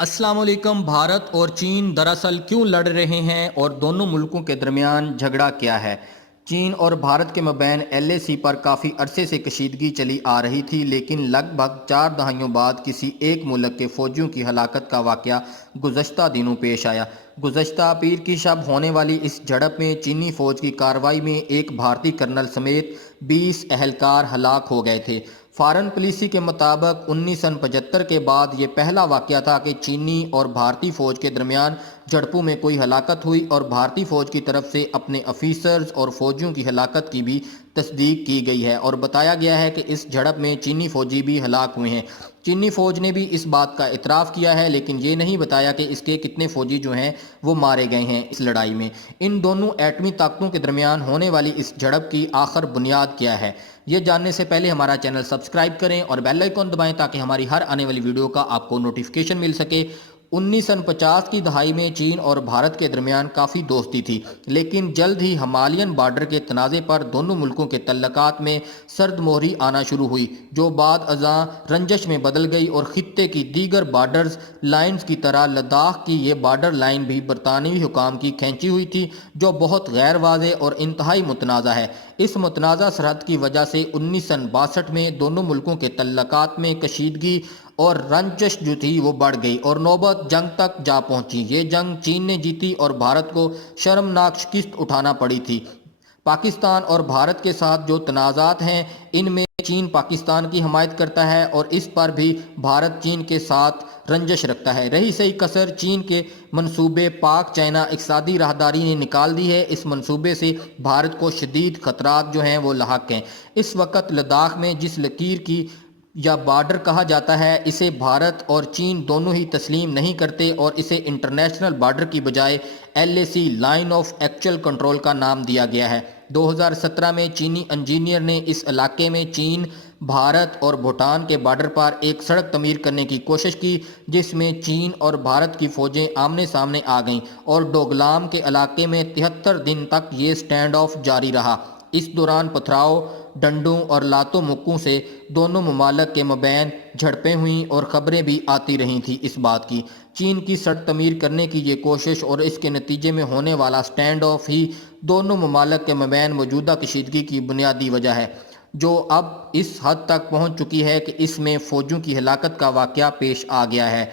अस्सलाम वालेकुम। भारत और चीन दरअसल क्यों लड़ रहे हैं और दोनों मुल्कों के दरमियान झगड़ा क्या है? चीन और भारत के मबैन एलएसी पर काफ़ी अरसे से कशीदगी चली आ रही थी, लेकिन लगभग 4 दहाइयों बाद किसी एक मुल्क के फौजियों की हलाकत का वाक़या गुज़श्ता दिनों पेश आया। गुज़श्ता पीर की शब होने वाली इस झड़प में चीनी फ़ौज की कार्रवाई में एक भारतीय कर्नल समेत 20 अहलकार हलाक हो गए थे। फॉरेन पॉलिसी के मुताबिक 1975 के बाद ये पहला वाक़या था कि चीनी और भारतीय फ़ौज के दरमियान झड़पों में कोई हलाकत हुई और भारतीय फ़ौज की तरफ से अपने अफीसर्स और फ़ौजियों की हलाकत की भी तस्दीक की गई है और बताया गया है कि इस झड़प में चीनी फ़ौजी भी हलाक हुए हैं। चीनी फ़ौज ने भी इस बात का इतराफ़ किया है, लेकिन ये नहीं बताया कि इसके कितने फ़ौजी जो हैं वो मारे गए हैं इस लड़ाई में। इन दोनों एटमी ताकतों के दरमियान होने वाली इस झड़प की आखिर बुनियाद क्या है, ये जानने से पहले हमारा चैनल सब्सक्राइब करें और बेल आइकन दबाएं ताकि हमारी हर आने वाली वीडियो का आपको नोटिफिकेशन मिल सके। 1950 की दहाई में चीन और भारत के दरमियान काफ़ी दोस्ती थी, लेकिन जल्द ही हिमालयन बॉर्डर के तनाज़े पर दोनों मुल्कों के तल्लकात में सर्द मोहरी आना शुरू हुई, जो बाद अज़ां रंजश में बदल गई और ख़ित्ते की दीगर बॉर्डर्स लाइन्स की तरह लद्दाख की ये बॉर्डर लाइन भी बरतानवी हुकाम की खींची हुई थी, जो बहुत गैर वाज़ेह और इंतहाई मुतनाज़ा है। इस मुतनाज़ा सरहद की वजह से 1962 में दोनों मुल्कों के तल्लकात में कशीदगी और रंजश जो थी वो बढ़ गई और नौबत जंग तक जा पहुंची। ये जंग चीन ने जीती और भारत को शर्मनाक शिकस्त उठाना पड़ी थी। पाकिस्तान और भारत के साथ जो तनाज़ात हैं, इनमें चीन पाकिस्तान की हमायत करता है और इस पर भी भारत चीन के साथ रंजश रखता है। रही सही कसर चीन के मंसूबे पाक चाइना इक़्तिसादी राहदारी ने निकाल दी है। इस मंसूबे से भारत को शदीद ख़तरात जो हैं वो लाहक हैं। इस वक्त लद्दाख में जिस लकीर की या बॉर्डर कहा जाता है, इसे भारत और चीन दोनों ही तस्लीम नहीं करते और इसे इंटरनेशनल बॉर्डर की बजाय LAC line of actual control का नाम दिया गया है। 2017 में चीनी इंजीनियर ने इस इलाके में चीन, भारत और भूटान के बॉर्डर पर एक सड़क तमीर करने की कोशिश की, जिसमें चीन और भारत की फ़ौजें आमने सामने आ गईं और डोकलाम के इलाके में 73 दिन तक ये स्टैंड ऑफ जारी रहा। इस दौरान पथराव, डंडों और लातों मुक्कों से दोनों ममालिक के मबैन झड़पें हुईं और ख़बरें भी आती रही थी इस बात की। चीन की सड़क तमीर करने की ये कोशिश और इसके नतीजे में होने वाला स्टैंड ऑफ ही दोनों ममालिक के मबैन मौजूदा कशीदगी की बुनियादी वजह है, जो अब इस हद तक पहुँच चुकी है कि इसमें फ़ौजियों की हलाकत का वाक़या पेश आ गया है।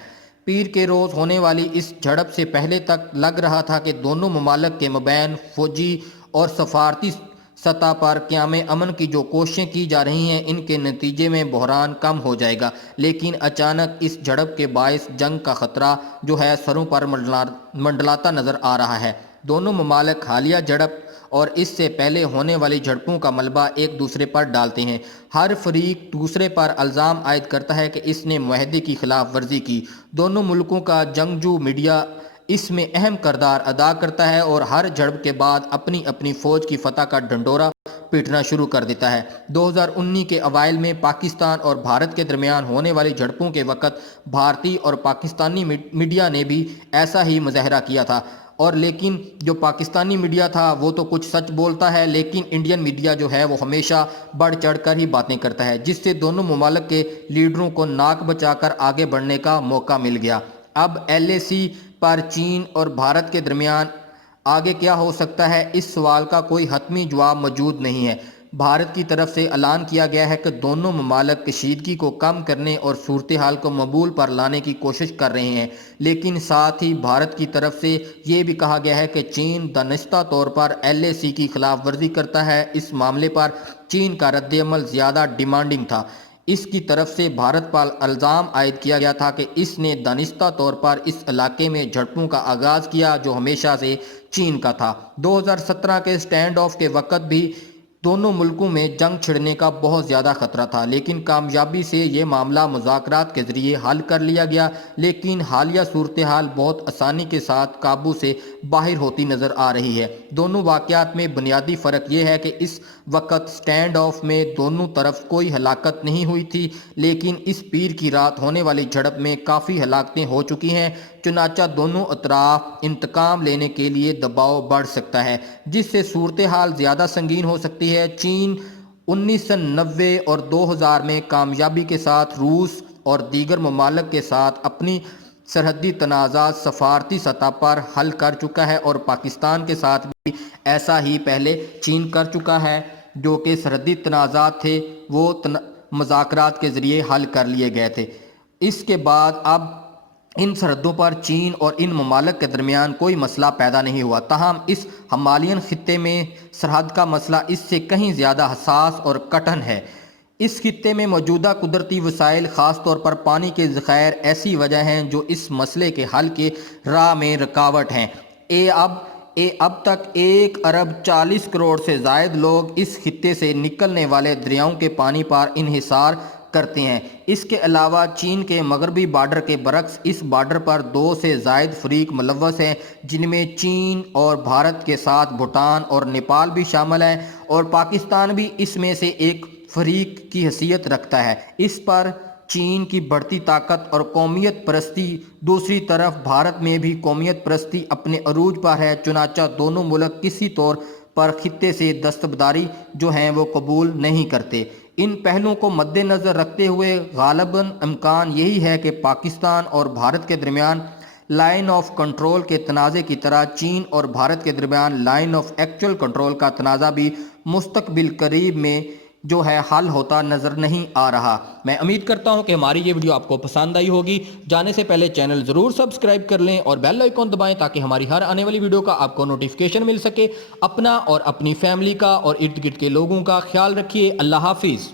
पीर के रोज़ होने वाली इस झड़प से पहले तक लग रहा था कि दोनों ममालिक के मबैन फ़ौजी और सफारती सतह पर क़याम अमन की जो कोशिशें की जा रही हैं, इनके नतीजे में बहरान कम हो जाएगा, लेकिन अचानक इस झड़प के बायस जंग का ख़तरा जो है सरों पर मंडलाता नज़र आ रहा है। दोनों ममालिक हालिया झड़प और इससे पहले होने वाली झड़पों का मलबा एक दूसरे पर डालते हैं। हर फरीक दूसरे पर इल्ज़ाम आयद करता है कि इसने मुआहदे की खिलाफ वर्जी की। दोनों मुल्कों का जंगजू मीडिया इसमें अहम किरदार अदा करता है और हर झड़प के बाद अपनी अपनी फ़ौज की फतह का ढंढोरा पीटना शुरू कर देता है। 2019 के अवाइल में पाकिस्तान और भारत के दरमियान होने वाली झड़पों के वक़्त भारतीय और पाकिस्तानी मीडिया ने भी ऐसा ही मुजाहरा किया था, और लेकिन जो पाकिस्तानी मीडिया था वो तो कुछ सच बोलता है, लेकिन इंडियन मीडिया जो है वो हमेशा बढ़ चढ़ कर ही बातें करता है, जिससे दोनों ममालिक के लीडरों को नाक बचाकर आगे बढ़ने का मौका मिल गया। अब एलएसी पर चीन और भारत के दरमियान आगे क्या हो सकता है, इस सवाल का कोई हतमी जवाब मौजूद नहीं है। भारत की तरफ से ऐलान किया गया है कि दोनों ममालिक कशीदगी को कम करने और सूरत हाल को मकबूल पर लाने की कोशिश कर रहे हैं, लेकिन साथ ही भारत की तरफ से ये भी कहा गया है कि चीन दानिस्ता तौर पर एलएसी की खिलाफ वर्जी करता है। इस मामले पर चीन का रद्द-ए-अमल ज़्यादा डिमांडिंग था। इसकी तरफ से भारत पर इल्ज़ाम आयद किया गया था कि इसने दानिस्ता तौर पर इस इलाके में झड़पों का आगाज़ किया, जो हमेशा से चीन का था। 2017 के स्टैंड ऑफ के वक़्त भी दोनों मुल्कों में जंग छिड़ने का बहुत ज़्यादा ख़तरा था, लेकिन कामयाबी से ये मामला मुज़ाकरात के ज़रिए हल कर लिया गया। लेकिन हालिया सूरत हाल बहुत आसानी के साथ काबू से बाहर होती नज़र आ रही है। दोनों वाक़यात में बुनियादी फ़र्क यह है कि इस वक्त स्टैंड ऑफ में दोनों तरफ कोई हलाकत नहीं हुई थी, लेकिन इस पीर की रात होने वाली झड़प में काफ़ी हलाकतें हो चुकी हैं। चुनाचा दोनों अतराफ इंतकाम लेने के लिए दबाव बढ़ सकता है, जिससे सूरत हाल ज़्यादा संगीन हो सकती है। चीन 1990 और 2000 में कामयाबी के साथ रूस और दीगर ममालिक के साथ अपनी سرحدی تنازعات سفارتی سطح پر حل کر چکا ہے اور پاکستان کے ساتھ بھی ایسا ہی پہلے چین کر چکا ہے، جو کہ سرحدی تنازعات تھے وہ مذاکرات کے ذریعے حل کر لیے گئے تھے۔ اس کے بعد اب ان سرحدوں پر چین اور ان ممالک کے درمیان کوئی مسئلہ پیدا نہیں ہوا، تاہم اس ہمالیین خطے میں سرحد کا مسئلہ اس سے کہیں زیادہ حساس اور کٹھن ہے۔ اس خطے میں موجودہ قدرتی وسائل، خاص طور پر پانی کے ذخائر، ایسی وجہ ہیں جو اس مسئلے کے حل کے راہ میں رکاوٹ ہیں۔ اب تک 1,40,00,000,000 سے زائد لوگ اس خطے سے نکلنے والے دریاؤں کے پانی پر انحصار کرتے ہیں۔ اس کے علاوہ چین کے مغربی بارڈر کے برعکس اس بارڈر پر 2 سے زائد فریق ملوث ہیں، جن میں چین اور بھارت کے ساتھ بھوٹان اور نیپال بھی شامل ہیں، اور پاکستان بھی اس میں سے ایک فریق کی حیثیت رکھتا ہے۔ اس پر چین کی بڑھتی طاقت اور قومیت پرستی، دوسری طرف بھارت میں بھی قومیت پرستی اپنے عروج پر ہے، چنانچہ دونوں ملک کسی طور پر خطے سے دستبرداری جو ہیں وہ قبول نہیں کرتے۔ ان پہلوؤں کو مد نظر رکھتے ہوئے غالباً امکان یہی ہے کہ پاکستان اور بھارت کے درمیان لائن آف کنٹرول کے تنازع کی طرح چین اور بھارت کے درمیان لائن آف ایکچول کنٹرول کا تنازع بھی مستقبل قریب میں جو ہے حل ہوتا نظر نہیں آ رہا۔ میں امید کرتا ہوں کہ ہماری یہ ویڈیو آپ کو پسند آئی ہوگی۔ جانے سے پہلے چینل ضرور سبسکرائب کر لیں اور بیل آئیکن دبائیں تاکہ ہماری ہر آنے والی ویڈیو کا آپ کو نوٹیفیکیشن مل سکے۔ اپنا اور اپنی فیملی کا اور ارد گرد کے لوگوں کا خیال رکھیے۔ اللہ حافظ۔